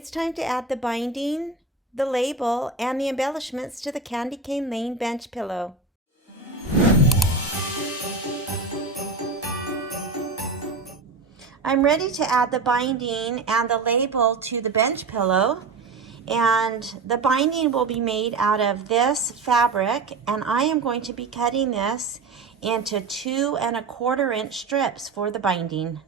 It's time to add the binding, the label, and the embellishments to the Candy Cane Lane bench pillow. I'm ready to add the binding and the label to the bench pillow, and the binding will be made out of this fabric, and I am going to be cutting this into 2 1/4 inch strips for the binding.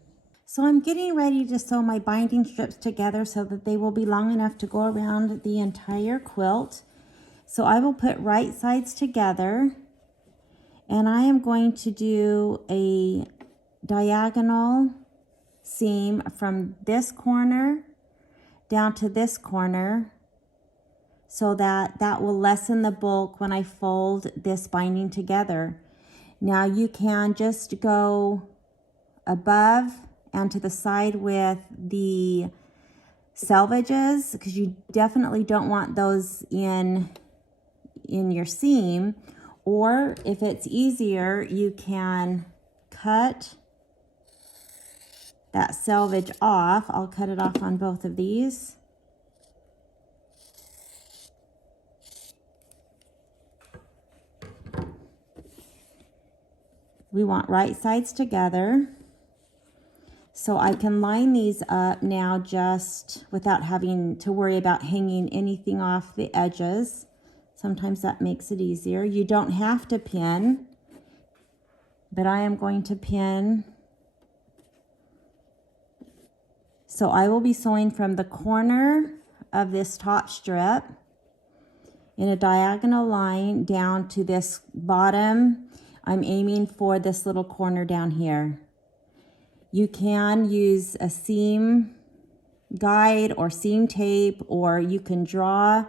So I'm getting ready to sew my binding strips together so that they will be long enough to go around the entire quilt. So I will put right sides together, and I am going to do a diagonal seam from this corner down to this corner, so that will lessen the bulk when I fold this binding together. Now you can just go above and to the side with the selvages, because you definitely don't want those in your seam. Or if it's easier, you can cut that selvage off. I'll cut it off on both of these. We want right sides together. So I can line these up now just without having to worry about hanging anything off the edges. Sometimes that makes it easier. You don't have to pin, but I am going to pin. So I will be sewing from the corner of this top strip in a diagonal line down to this bottom. I'm aiming for this little corner down here. You can use a seam guide or seam tape, or you can draw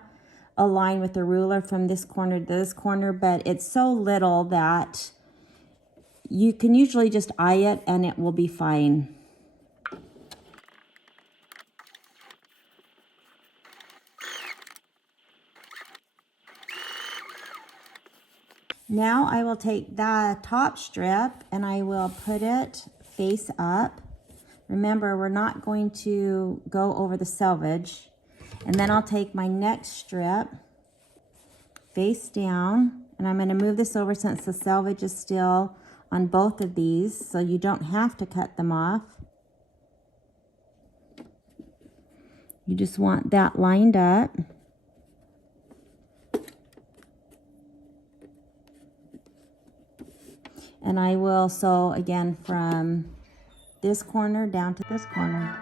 a line with a ruler from this corner to this corner, but it's so little that you can usually just eye it and it will be fine. Now I will take the top strip and I will put it face up. Remember, we're not going to go over the selvage. And then I'll take my next strip face down, and I'm going to move this over since the selvage is still on both of these, so you don't have to cut them off. You just want that lined up. And I will sew again from this corner down to this corner.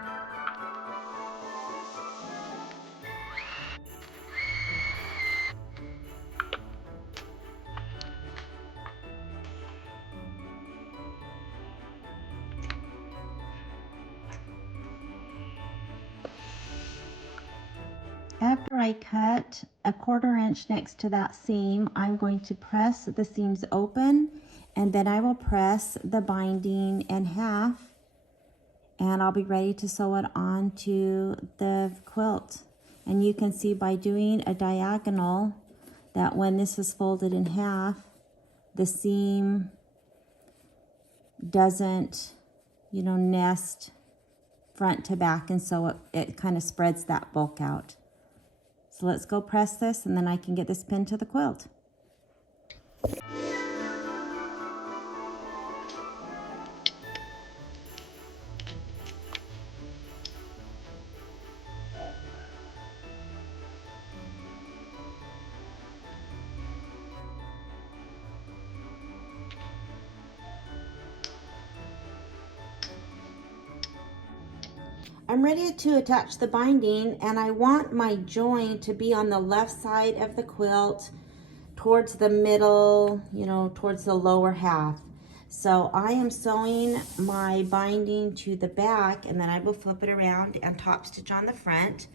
After I cut a 1/4 inch next to that seam, I'm going to press the seams open, and then I will press the binding in half, and I'll be ready to sew it onto the quilt. And you can see by doing a diagonal that when this is folded in half, the seam doesn't, nest front to back, and so it kind of spreads that bulk out. So let's go press this, and then I can get this pinned to the quilt. I'm ready to attach the binding, and I want my join to be on the left side of the quilt towards the middle, towards the lower half. So I am sewing my binding to the back, and then I will flip it around and top stitch on the front.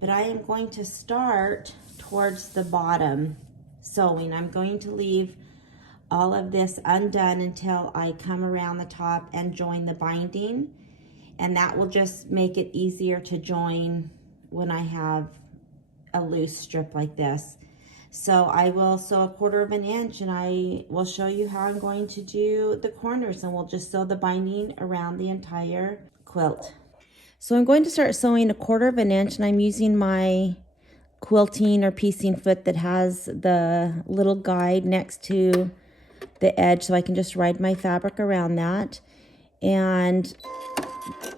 But I am going to start towards the bottom sewing. I'm going to leave all of this undone until I come around the top and join the binding. And that will just make it easier to join when I have a loose strip like this. So I will sew a 1/4 inch, and I will show you how I'm going to do the corners, and we'll just sew the binding around the entire quilt. So I'm going to start sewing 1/4 of an inch, and I'm using my quilting or piecing foot that has the little guide next to the edge, so I can just ride my fabric around that. And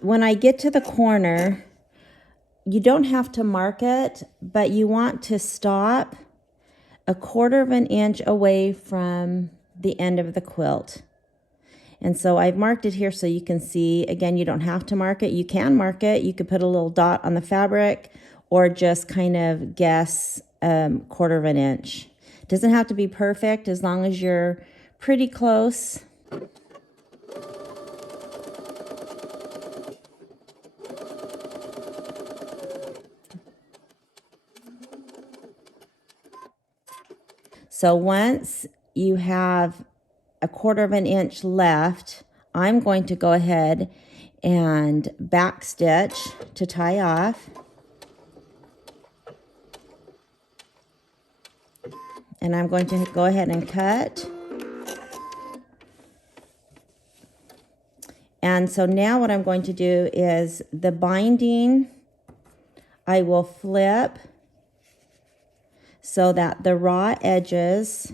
when I get to the corner, you don't have to mark it, but you want to stop 1/4 of an inch away from the end of the quilt. And so I've marked it here so you can see. Again, you don't have to mark it. You can mark it. You could put a little dot on the fabric or just kind of guess 1/4 of an inch. It doesn't have to be perfect as long as you're pretty close. So once you have 1/4 of an inch left, I'm going to go ahead and back stitch to tie off. And I'm going to go ahead and cut. And so now what I'm going to do is the binding, I will flip so that the raw edges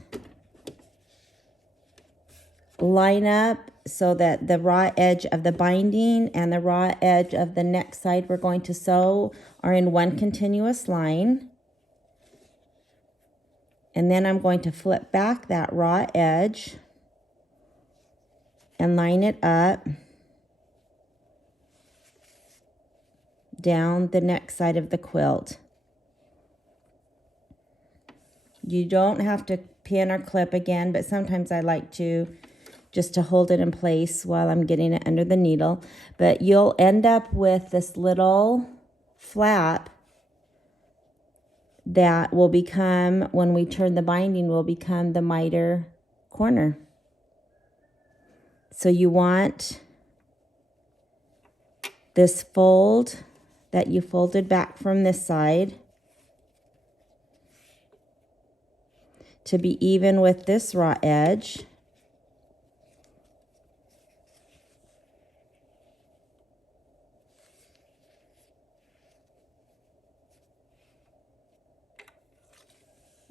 line up, so that the raw edge of the binding and the raw edge of the next side we're going to sew are in one continuous line. And then I'm going to flip back that raw edge and line it up down the next side of the quilt. You don't have to pin or clip again, but sometimes I like to just to hold it in place while I'm getting it under the needle. But you'll end up with this little flap that will become, when we turn the binding, will become the miter corner. So you want this fold that you folded back from this side to be even with this raw edge.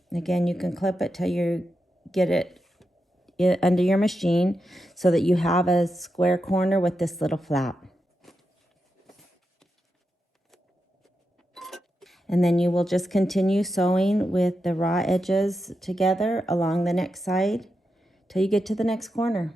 Again, you can clip it till you get it under your machine so that you have a square corner with this little flap. And then you will just continue sewing with the raw edges together along the next side till you get to the next corner.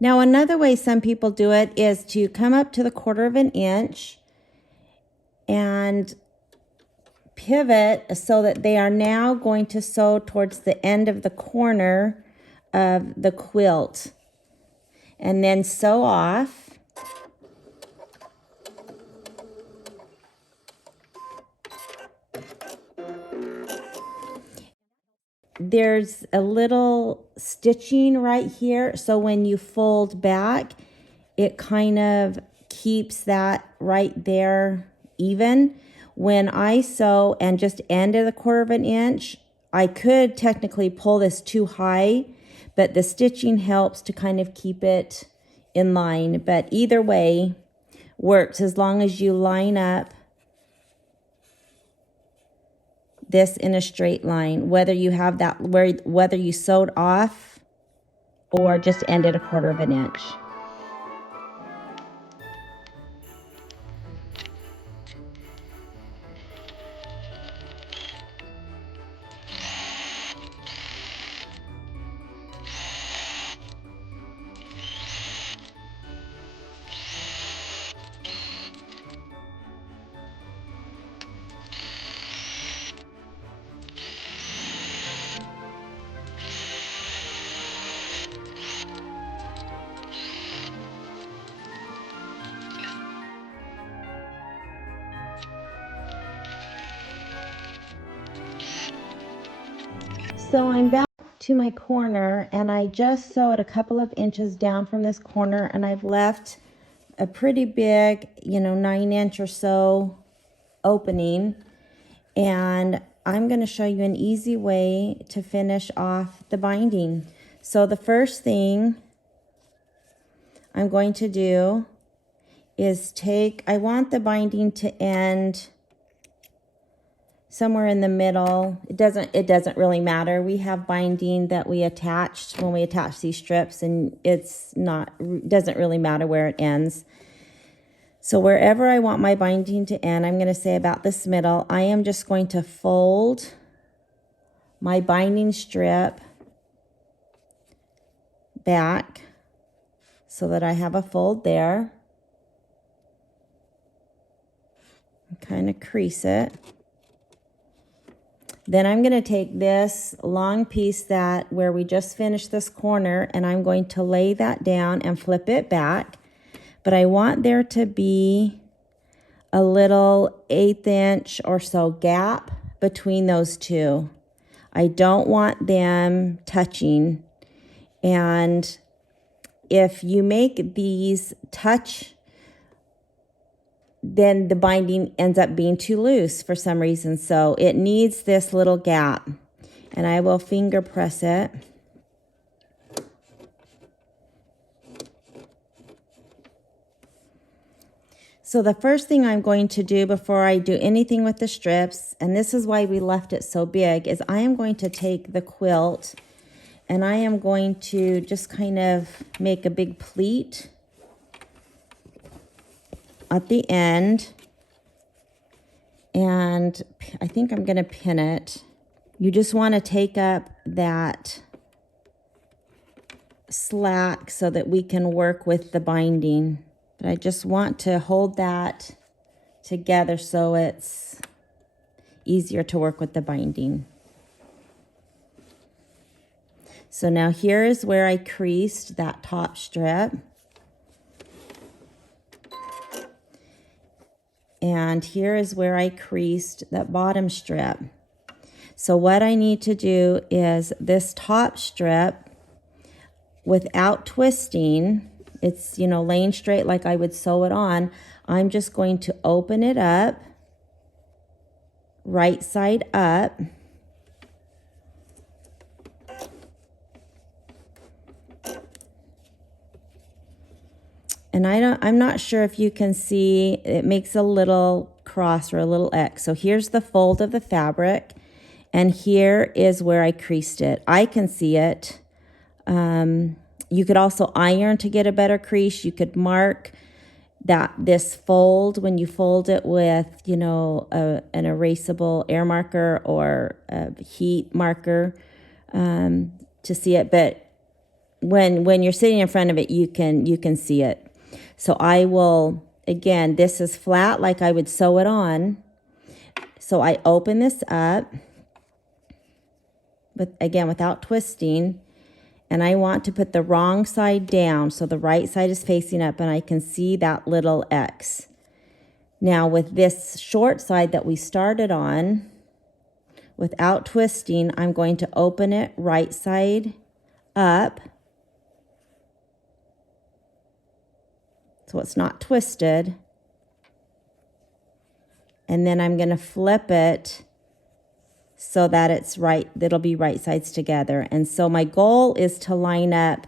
Now, another way some people do it is to come up to the 1/4 of an inch and pivot so that they are now going to sew towards the end of the corner of the quilt, and then sew off. There's a little stitching right here, so when you fold back, it kind of keeps that right there even. When I sew and just end at a 1/4 of an inch, I could technically pull this too high, but the stitching helps to kind of keep it in line. But either way works as long as you line up this in a straight line, whether you have that, whether you sewed off or just ended 1/4 of an inch. So I'm back to my corner, and I just sewed a couple of inches down from this corner, and I've left a pretty big, 9-inch or so opening. And I'm going to show you an easy way to finish off the binding. So the first thing I'm going to do is I want the binding to end somewhere in the middle. It doesn't really matter. We have binding that we attached when we attach these strips, and doesn't really matter where it ends. So wherever I want my binding to end, I'm going to say about this middle, I am just going to fold my binding strip back so that I have a fold there. Kind of crease it. Then I'm going to take this long piece where we just finished this corner, and I'm going to lay that down and flip it back. But I want there to be a little 1/8 inch or so gap between those two. I don't want them touching. And if you make these touch, then the binding ends up being too loose for some reason. So it needs this little gap. And I will finger press it. So the first thing I'm going to do before I do anything with the strips, and this is why we left it so big, is I am going to take the quilt and I am going to just kind of make a big pleat at the end, and I think I'm going to pin it. You just want to take up that slack so that we can work with the binding. But I just want to hold that together so it's easier to work with the binding. So now here is where I creased that top strip. And here is where I creased that bottom strip. So what I need to do is this top strip, without twisting, it's, laying straight like I would sew it on, I'm just going to open it up, right side up. And I'm not sure if you can see, it makes a little cross or a little X. So here's the fold of the fabric, and here is where I creased it. I can see it. You could also iron to get a better crease. You could mark this fold when you fold it with, an erasable air marker or a heat marker to see it. But when you're sitting in front of it, you can see it. So I will, again, this is flat like I would sew it on. So I open this up, without twisting, and I want to put the wrong side down. So the right side is facing up, and I can see that little X. Now with this short side that we started on, without twisting, I'm going to open it right side up, so it's not twisted. And then I'm going to flip it so that it'll be right sides together. And so my goal is to line up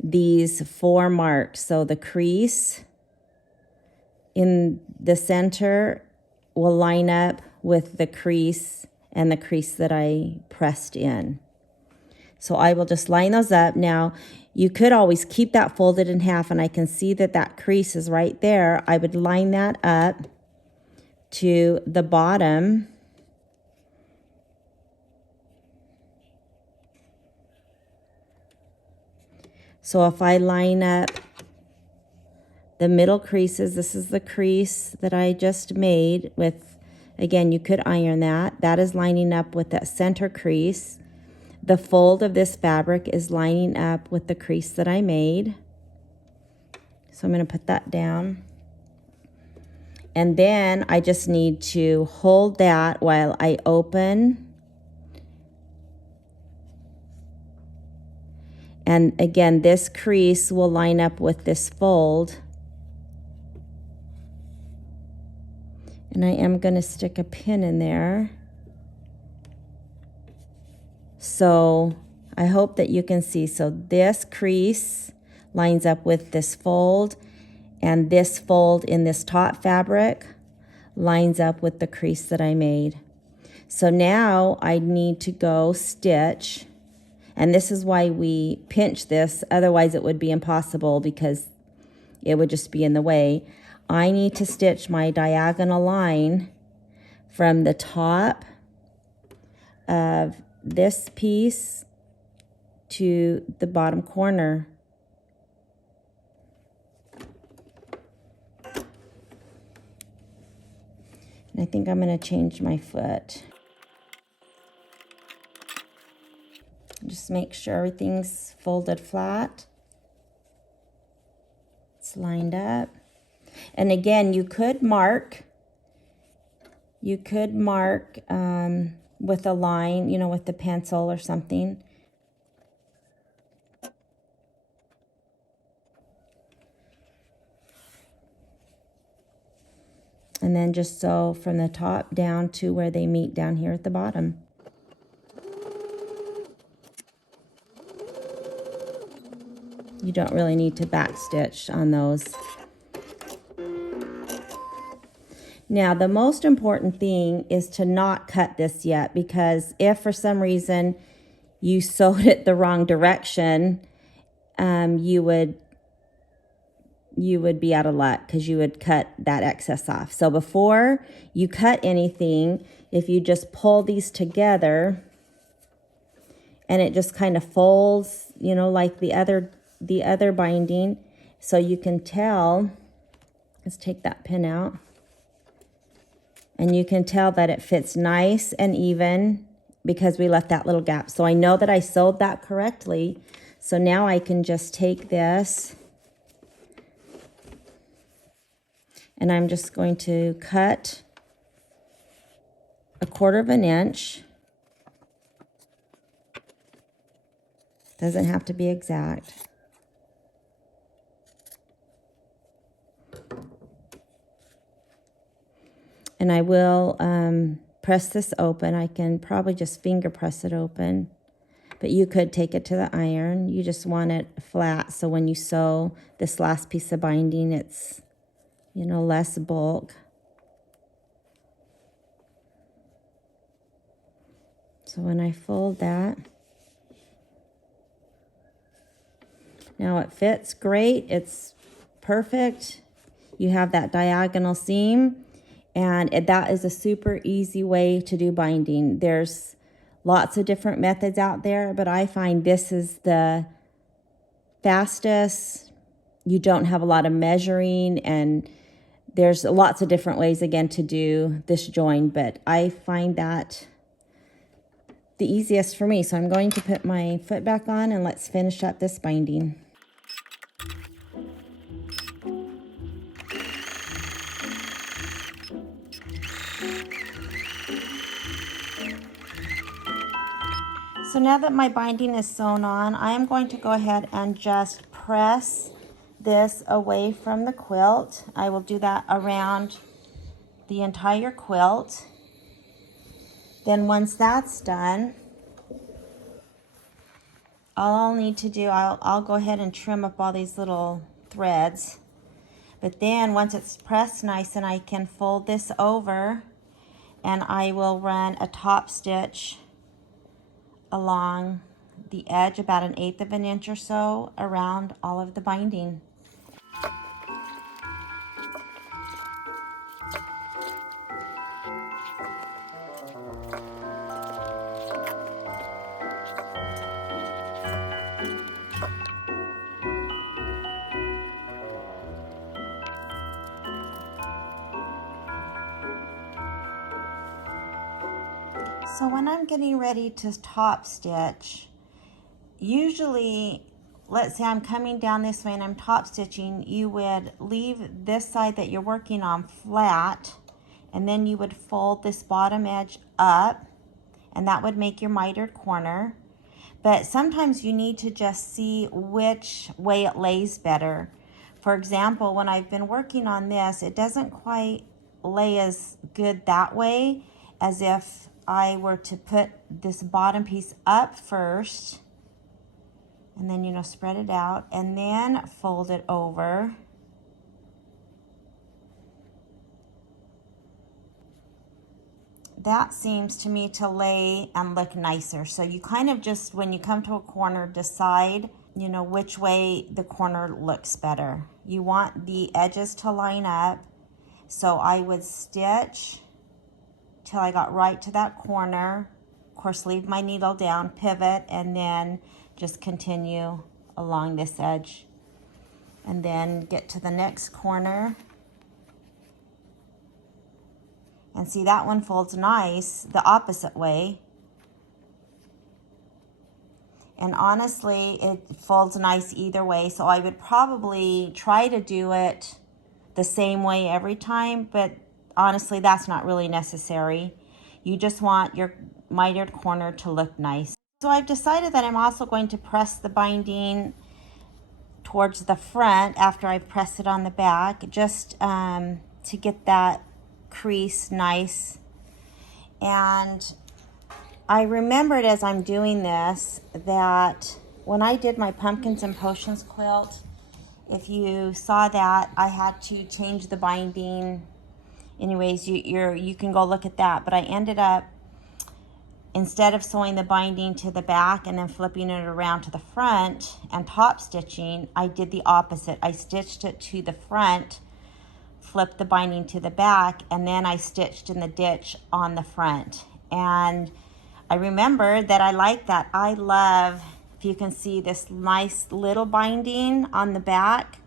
these 4 marks. So the crease in the center will line up with the crease and the crease that I pressed in. So I will just line those up. Now, you could always keep that folded in half, and I can see that that crease is right there. I would line that up to the bottom. So if I line up the middle creases, this is the crease that I just made with, again, you could iron that. That is lining up with that center crease. The fold of this fabric is lining up with the crease that I made. So I'm going to put that down. And then I just need to hold that while I open. And again, this crease will line up with this fold. And I am going to stick a pin in there. So I hope that you can see. So this crease lines up with this fold, and this fold in this top fabric lines up with the crease that I made. So now I need to go stitch, and this is why we pinch this, otherwise it would be impossible because it would just be in the way. I need to stitch my diagonal line from the top of this piece to the bottom corner. And I think I'm going to change my foot. Just make sure everything's folded flat. It's lined up. And again, you could mark with a line, you know, with the pencil or something. And then just sew from the top down to where they meet down here at the bottom. You don't really need to backstitch on those. Now, the most important thing is to not cut this yet, because if for some reason you sewed it the wrong direction, you would be out of luck because you would cut that excess off. So before you cut anything, if you just pull these together and it just kind of folds, you know, like the other binding, so you can tell, let's take that pin out. And you can tell that it fits nice and even because we left that little gap. So I know that I sewed that correctly. So now I can just take this and I'm just going to cut 1/4 inch. Doesn't have to be exact. And I will press this open. I can probably just finger press it open, but you could take it to the iron. You just want it flat, so when you sew this last piece of binding, it's, you know, less bulk. So when I fold that, now it fits great. It's perfect. You have that diagonal seam. And that is a super easy way to do binding. There's lots of different methods out there, but I find this is the fastest. You don't have a lot of measuring, and there's lots of different ways, again, to do this join, but I find that the easiest for me. So I'm going to put my foot back on and let's finish up this binding. So now that my binding is sewn on, I am going to go ahead and just press this away from the quilt. I will do that around the entire quilt. Then once that's done, all I'll need to do, I'll go ahead and trim up all these little threads. But then once it's pressed nice, and I can fold this over and I will run a top stitch along the edge about 1/8 of an inch or so around all of the binding. So when I'm getting ready to top stitch, usually, let's say I'm coming down this way and I'm top stitching, you would leave this side that you're working on flat, and then you would fold this bottom edge up, and that would make your mitered corner. But sometimes you need to just see which way it lays better. For example, when I've been working on this, it doesn't quite lay as good that way as if I were to put this bottom piece up first, and then, you know, spread it out, and then fold it over. That seems to me to lay and look nicer. So you kind of just, when you come to a corner, decide, you know, which way the corner looks better. You want the edges to line up. So I would stitch till I got right to that corner. Of course, leave my needle down, pivot, and then just continue along this edge. And then get to the next corner. And see, that one folds nice the opposite way. And honestly, it folds nice either way. So I would probably try to do it the same way every time, but honestly, that's not really necessary. You just want your mitered corner to look nice. So I've decided that I'm also going to press the binding towards the front after I've pressed it on the back, just to get that crease nice. And I remembered as I'm doing this that when I did my Pumpkins and Potions quilt, if you saw that, I had to change the binding. Anyways, you can go look at that. But I ended up, instead of sewing the binding to the back and then flipping it around to the front and top stitching, I did the opposite. I stitched it to the front, flipped the binding to the back, and then I stitched in the ditch on the front. And I remember that I like that. I love, if you can see, this nice little binding on the back.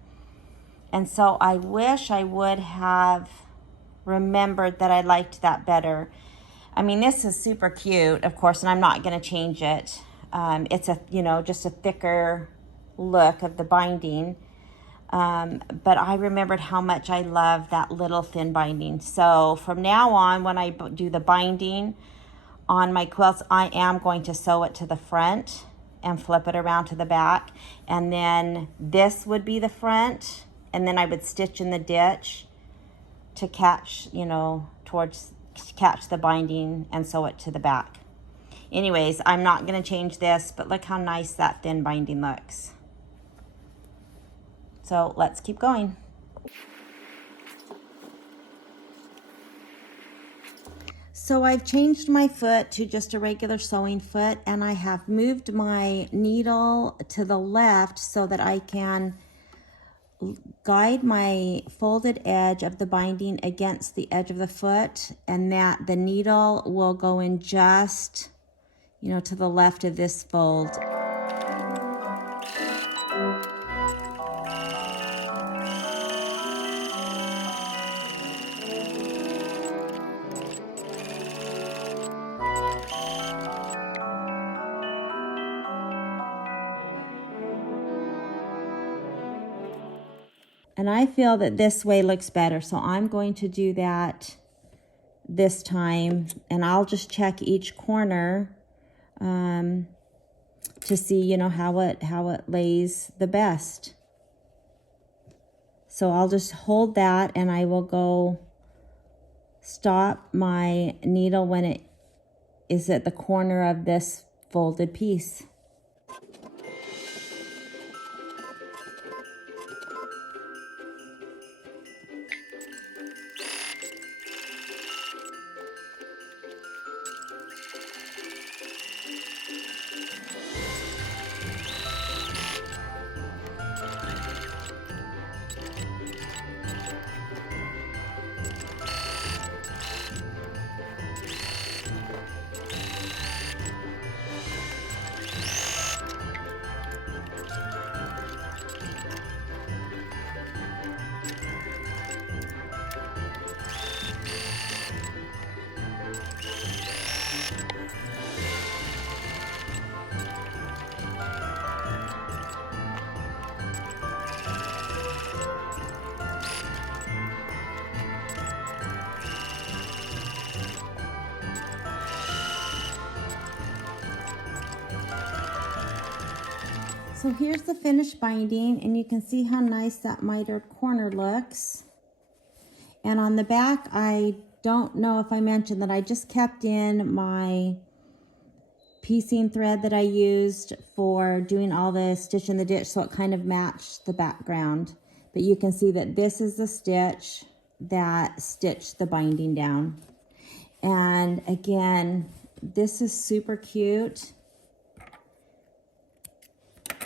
And so I wish I would have remembered that I liked that better. I mean, this is super cute, of course, and I'm not going to change it. It's a, you know, just a thicker look of the binding. But I remembered how much I love that little thin binding. So from now on, when I do the binding on my quilts, I am going to sew it to the front and flip it around to the back. And then this would be the front. And then I would stitch in the ditch to catch, you know, catch the binding and sew it to the back. Anyways, I'm not going to change this, but look how nice that thin binding looks. So let's keep going. So I've changed my foot to just a regular sewing foot, and I have moved my needle to the left so that I can guide my folded edge of the binding against the edge of the foot, and that the needle will go in just, you know, to the left of this fold. And I feel that this way looks better, so I'm going to do that this time, and I'll just check each corner to see, you know, how it lays the best. So I'll just hold that, and I will go stop my needle when it is at the corner of this folded piece. So here's the finished binding, and you can see how nice that mitered corner looks. And on the back, I don't know if I mentioned that I just kept in my piecing thread that I used for doing all the stitch in the ditch, so it kind of matched the background. But you can see that this is the stitch that stitched the binding down. And again, this is super cute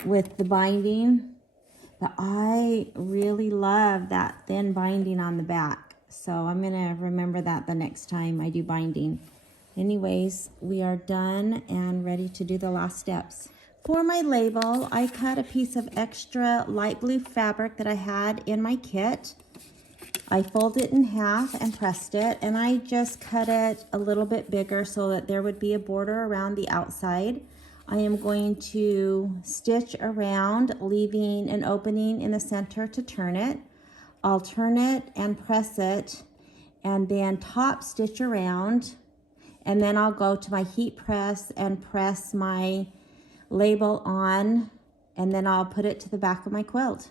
with the binding, but I really love that thin binding on the back. So I'm gonna remember that the next time I do binding. Anyways, we are done and ready to do the last steps. For my label, I cut a piece of extra light blue fabric that I had in my kit. I folded it in half and pressed it, and I just cut it a little bit bigger so that there would be a border around the outside. I am going to stitch around, leaving an opening in the center to turn it. I'll turn it and press it, and then top stitch around, and then I'll go to my heat press and press my label on, and then I'll put it to the back of my quilt.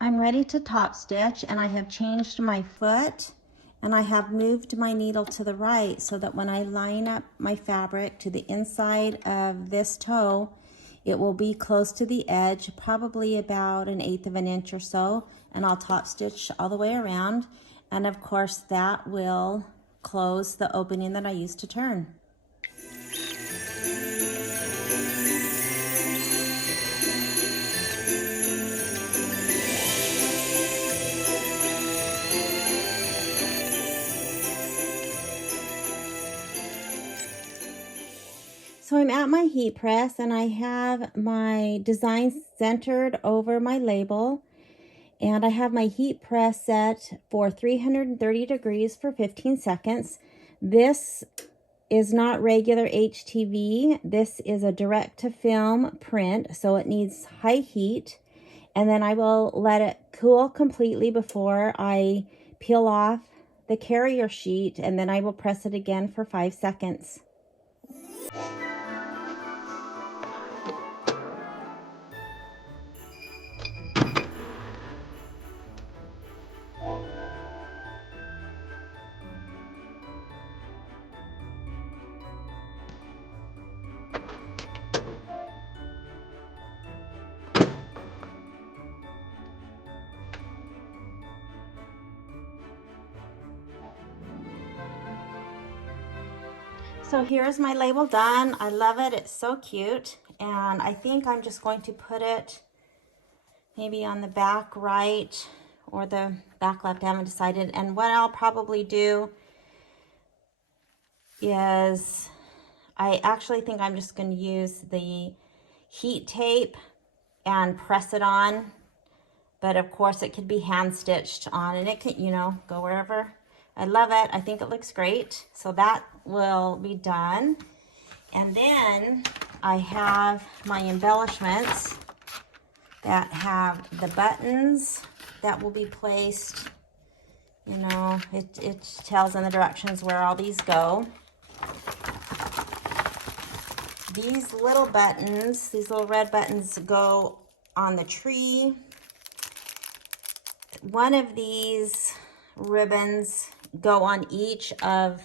I'm ready to top stitch, and I have changed my foot, and I have moved my needle to the right so that when I line up my fabric to the inside of this toe, it will be close to the edge, probably about 1/8 of an inch or so, and I'll top stitch all the way around. And of course that will close the opening that I used to turn. So I'm at my heat press, and I have my design centered over my label, and I have my heat press set for 330 degrees for 15 seconds. This is not regular HTV. This is a direct to film print, so it needs high heat, and then I will let it cool completely before I peel off the carrier sheet, and then I will press it again for 5 seconds. So here's my label done. I love it. It's so cute. And I think I'm just going to put it maybe on the back right or the back left. I haven't decided. And what I'll probably do is I actually think I'm just going to use the heat tape and press it on. But of course it could be hand stitched on, and it can, you know, go wherever. I love it. I think it looks great. So that will be done. And then I have my embellishments that have the buttons that will be placed. You know, it tells in the directions where all these go. These little buttons, these little red buttons go on the tree. One of these ribbons go on each of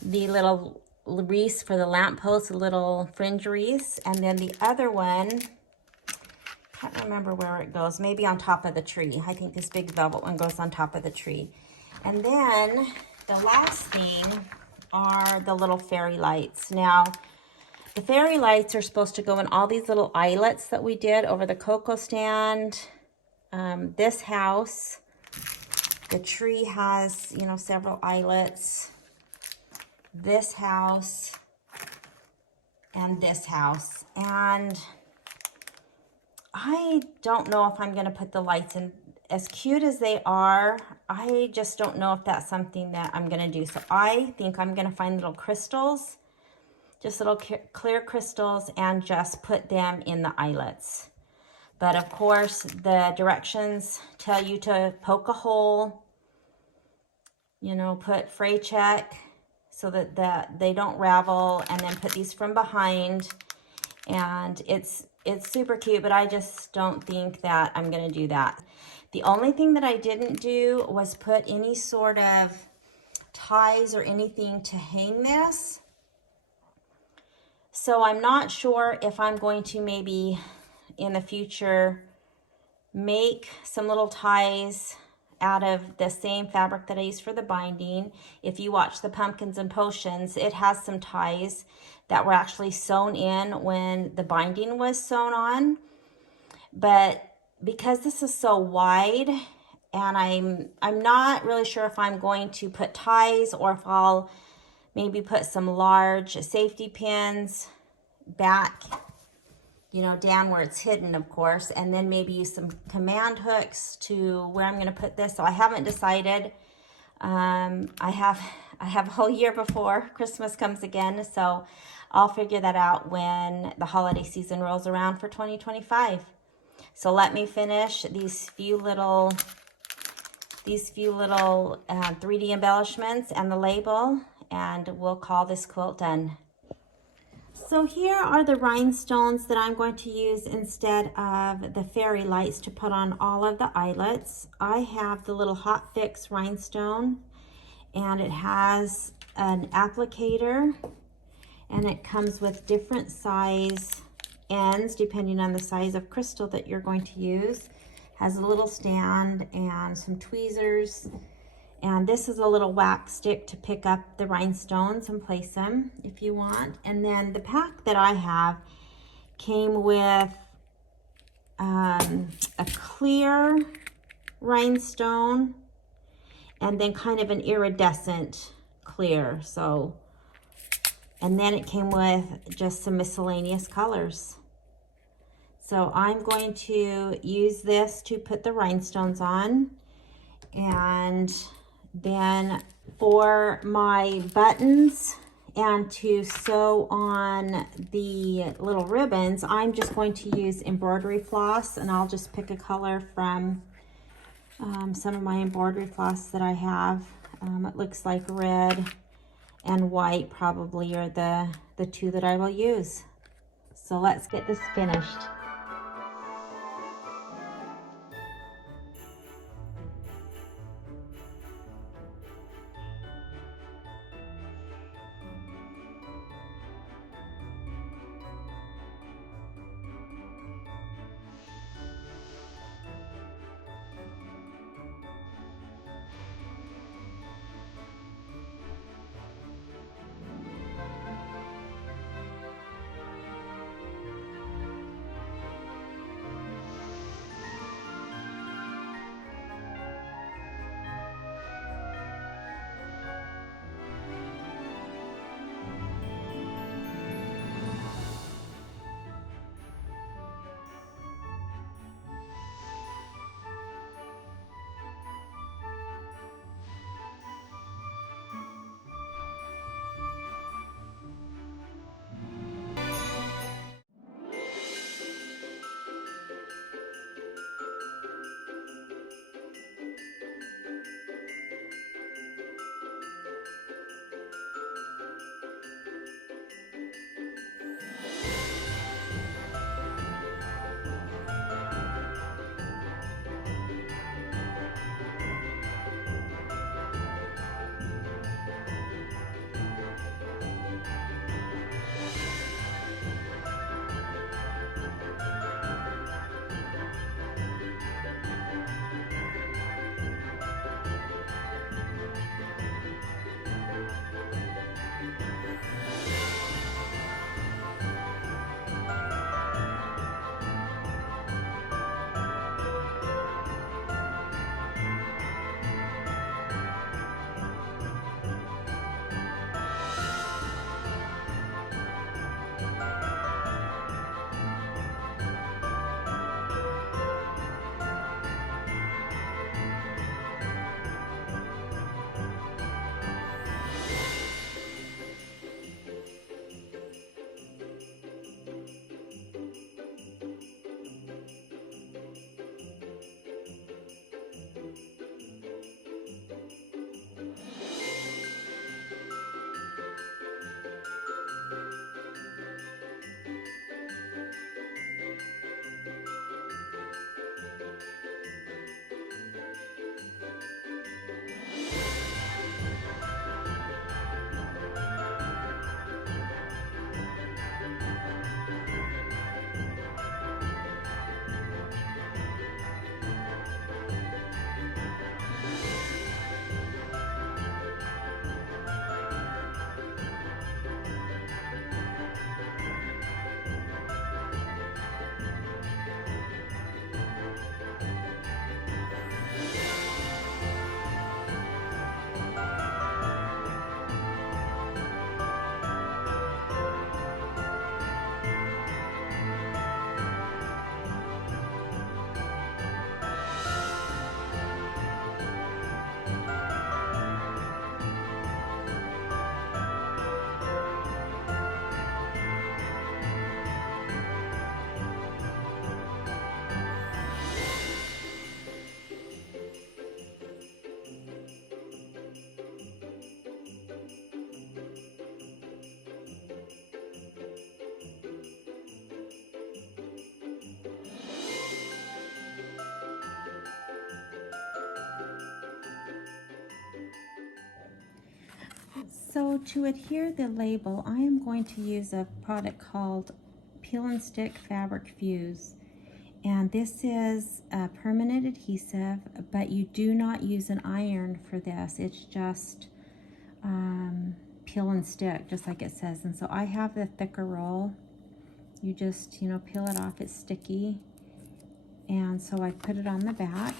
the little wreaths for the lamppost, the little fringe wreaths, and then the other one, can't remember where it goes, maybe on top of the tree. I think this big velvet one goes on top of the tree. And then the last thing are the little fairy lights. Now, the fairy lights are supposed to go in all these little eyelets that we did over the cocoa stand. This house, the tree has, you know, several eyelets. This house and this house. And I don't know if I'm going to put the lights in as cute as they are, I just don't know if that's something that I'm going to do. So I think I'm going to find little crystals, just little clear crystals, and just put them in the eyelets. But of course, the directions tell you to poke a hole, you know, put fray check so that they don't ravel, and then put these from behind. And it's super cute, but I just don't think that I'm going to do that. The only thing that I didn't do was put any sort of ties or anything to hang this. So I'm not sure if I'm going to maybe in the future make some little ties out of the same fabric that I use for the binding. If you watch the Pumpkins and Potions, it has some ties that were actually sewn in when the binding was sewn on. But because this is so wide, and I'm not really sure if I'm going to put ties or if I'll maybe put some large safety pins back, you know, down where it's hidden, of course, and then maybe use some command hooks to where I'm going to put this. So I haven't decided. I have a whole year before Christmas comes again, so I'll figure that out when the holiday season rolls around for 2025. So let me finish these few little 3D embellishments and the label, and we'll call this quilt done. So here are the rhinestones that I'm going to use instead of the fairy lights to put on all of the eyelets. I have the little Hot Fix rhinestone, and it has an applicator, and it comes with different size ends depending on the size of crystal that you're going to use. Has a little stand and some tweezers. And this is a little wax stick to pick up the rhinestones and place them if you want. And then the pack that I have came with a clear rhinestone and then kind of an iridescent clear. So, and then it came with just some miscellaneous colors. So I'm going to use this to put the rhinestones on. And then for my buttons and to sew on the little ribbons, I'm just going to use embroidery floss, and I'll just pick a color from some of my embroidery floss that I have. It looks like red and white probably are the two that I will use. So let's get this finished. So to adhere the label, I am going to use a product called Peel and Stick Fabric Fuse. And this is a permanent adhesive, but you do not use an iron for this. It's just peel and stick, just like it says. And so I have the thicker roll. You just, peel it off. It's sticky. And so I put it on the back.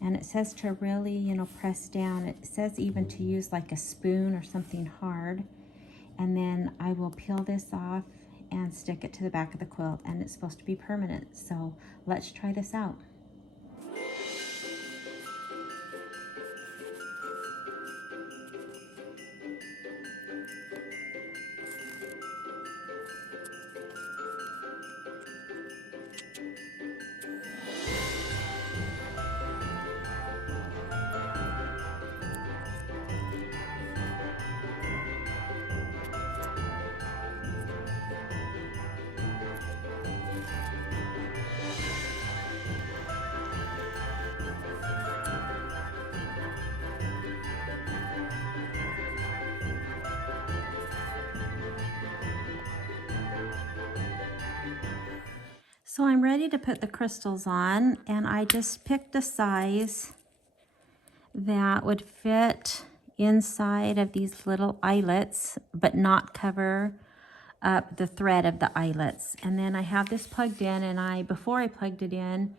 And it says to really, press down. It says even to use like a spoon or something hard. And then I will peel this off and stick it to the back of the quilt, and it's supposed to be permanent. So let's try this out. So I'm ready to put the crystals on, and I just picked a size that would fit inside of these little eyelets, but not cover up the thread of the eyelets. And then I have this plugged in, and before I plugged it in,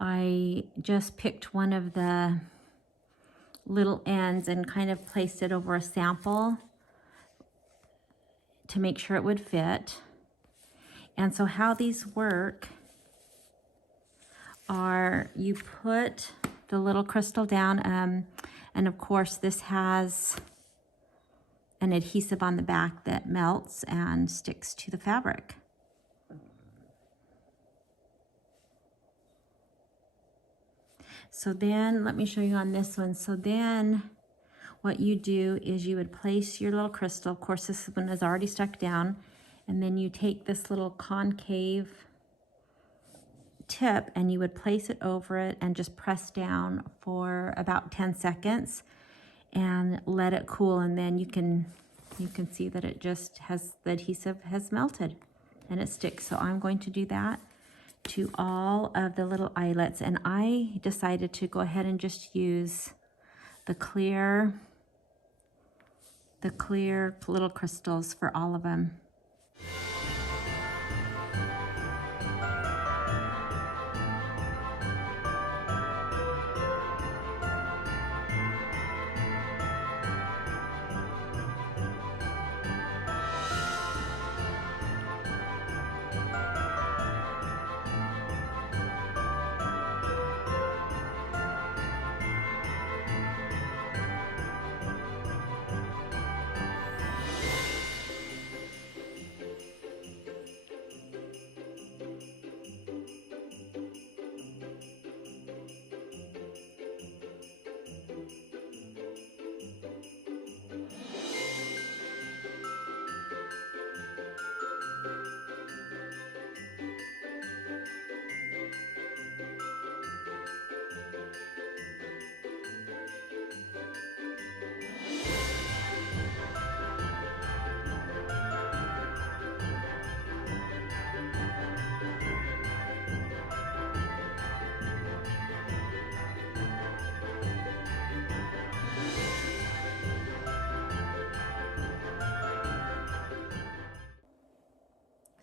I just picked one of the little ends and kind of placed it over a sample to make sure it would fit. And so how these work are you put the little crystal down, and of course this has an adhesive on the back that melts and sticks to the fabric. So then let me show you on this one. So then what you do is you would place your little crystal. Of course this one is already stuck down, and then you take this little concave tip and you would place it over it and just press down for about 10 seconds and let it cool, and then you can see that it just has, the adhesive has melted and it sticks. So I'm going to do that to all of the little eyelets, and I decided to go ahead and just use the clear little crystals for all of them.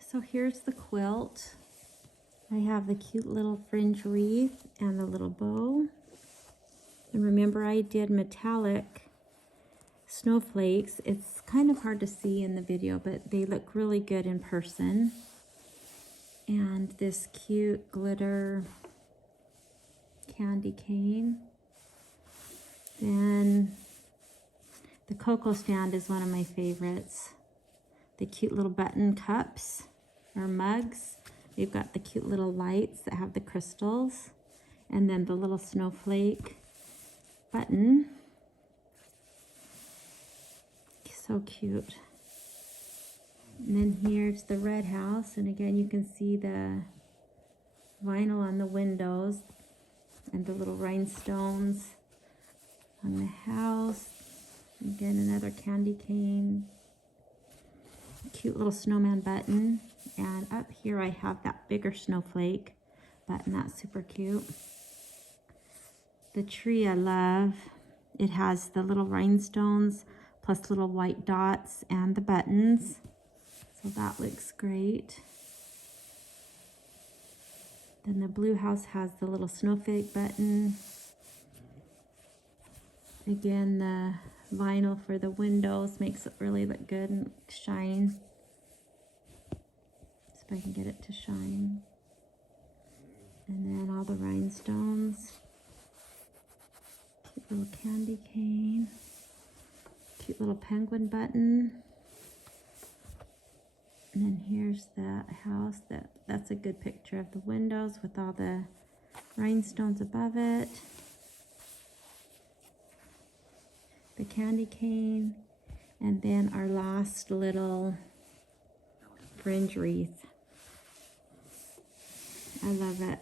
So here's the quilt. I have the cute little fringe wreath and the little bow. And remember, I did metallic snowflakes. It's kind of hard to see in the video, but they look really good in person. And this cute glitter candy cane. Then the cocoa stand is one of my favorites. The cute little button cups or mugs. We've got the cute little lights that have the crystals, and then the little snowflake button. So cute. And then here's the red house, and again you can see the vinyl on the windows and the little rhinestones on the house. Again, another candy cane. Cute little snowman button. And up here I have that bigger snowflake button. That's super cute. The tree I love. It has the little rhinestones plus little white dots and the buttons. So that looks great. Then the blue house has the little snowflake button. Again, the vinyl for the windows makes it really look good and shine. See if I can get it to shine. And then all the rhinestones. Cute little candy cane. Cute little penguin button. And then here's that house. That's a good picture of the windows with all the rhinestones above it. The candy cane, and then our last little fringe wreath. I love it.